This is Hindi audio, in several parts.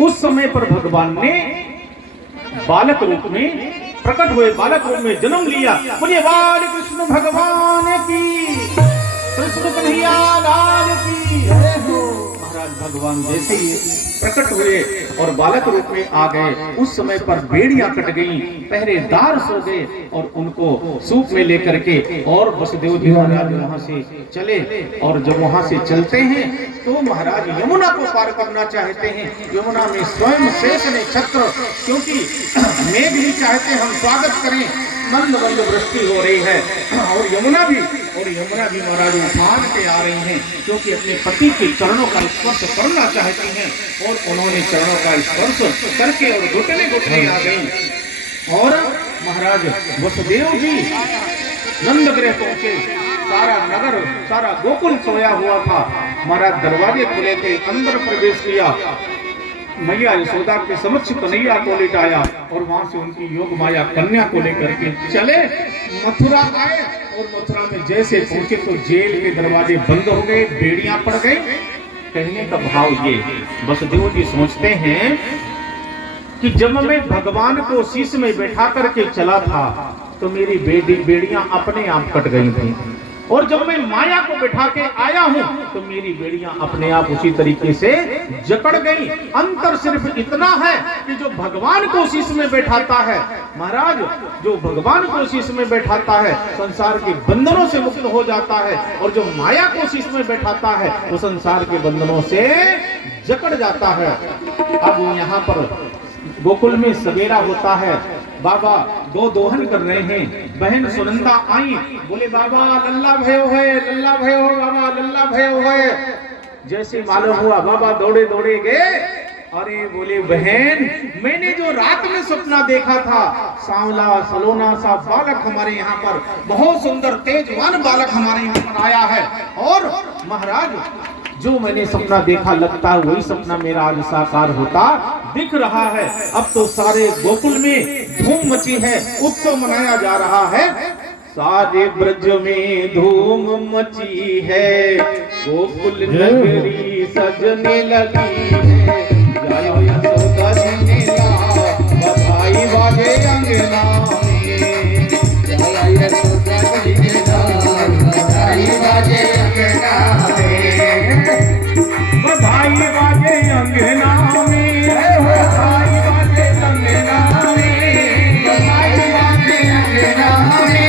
उस समय पर भगवान ने बालक रूप में प्रकट हुए, बालक रूप में जन्म लिया। बोलिए बाल कृष्ण भगवान की, कृष्ण कन्हैया लाल की जय हो। महाराज भगवान जैसे ही प्रकट हुए और बालक रूप में आ गए, उस समय पर बेड़ियां कट गईं, पहरेदार सो गए और उनको सूप में लेकर के और वसुदेव जी महाराज वहां से चले। और जब वहां से चलते हैं तो महाराज यमुना को पार करना चाहते हैं। यमुना में स्वयं शेष ने छत्र, क्योंकि मेघ भी चाहते हम स्वागत करें, मंद मंद वृष्टि हो रही है और यमुना भी महाराज उफान के आ रही हैं, क्योंकि अपने पति के चरणों का स्पर्श करना चाहती हैं। और उन्होंने चरणों का स्पर्श करके और घुटने घुटने आ गई। और महाराज वसुदेव जी नंदगृह पहुंचे। सारा नगर, सारा गोकुल सोया हुआ था। महाराज दरवाजे खुले थे, अंदर प्रवेश किया। मैया यशोदा के समक्ष कन्हैया को लिटाया और वहां से उनकी योग माया कन्या को लेकर के चले मथुरा आए। और मथुरा में जैसे पहुंचे तो जेल के दरवाजे बंद हो गए, बेड़ियां पड़ गई। कहने का भाव ये, वसुदेव जी सोचते हैं कि जब मैं भगवान को शीश में बैठा करके चला था तो मेरी बेड़ियां अपने आप कट गई थी, और जब मैं माया को बैठा के आया हूं तो मेरी बेड़ियां अपने आप उसी तरीके से जकड़ गई। अंतर सिर्फ इतना है कि जो भगवान को शीश में बैठाता है, महाराज जो भगवान को शीश में बैठाता है संसार के बंधनों से मुक्त हो जाता है, और जो माया को शीश में बैठाता है वो संसार के बंधनों से जकड़ जाता है। अब यहाँ पर गोकुल में सवेरा होता है, बाबा दो दोहन कर रहे हैं। बहन सुनंदा आई, बोले बाबा लल्ला भयो है, लल्ला भयो हो बाबा, लल्ला भयो है। जैसे मालूम हुआ बाबा दौड़े दौड़े गए। अरे बोले बहन, मैंने जो रात में सपना देखा था, सांवला सलोना सा बालक हमारे यहाँ पर, बहुत सुंदर तेजवान बालक हमारे यहाँ पर आया है। और महाराज जो मैंने सपना देखा लगता है वही सपना मेरा आज साकार होता दिख रहा है। अब तो सारे गोकुल में धूम मची है, उत्सव मनाया जा रहा है। सारे ब्रज में धूम मची है, गोकुल नगरी सजने लगी है। जायो यशोदा जी मेला, बधाई बाजे अंगना में। जायो यशोदा जी मेला, बधाई बाजे अंगना में। बधाई बाजे अंगना में, बधाई बाजे अंगना में, बधाई बाजे अंगना में,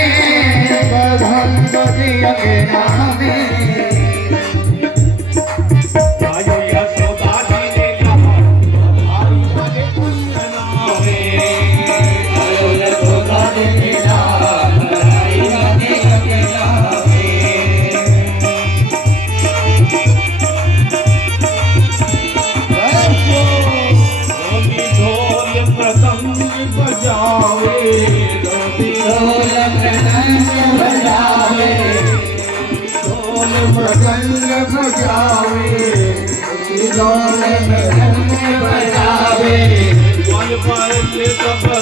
बधाई बाजे अंगना में। आयो यशोदा जी मेला, बधाई बाजे अंगना में। आयो यशोदा जी मेला, बधाई बाजे अंगना में। ढोल प्रसंग बजावे, ढोल प्रसंग बजावे, ढोल प्रसंग बजावे, ढोल प्रसंग बजावे।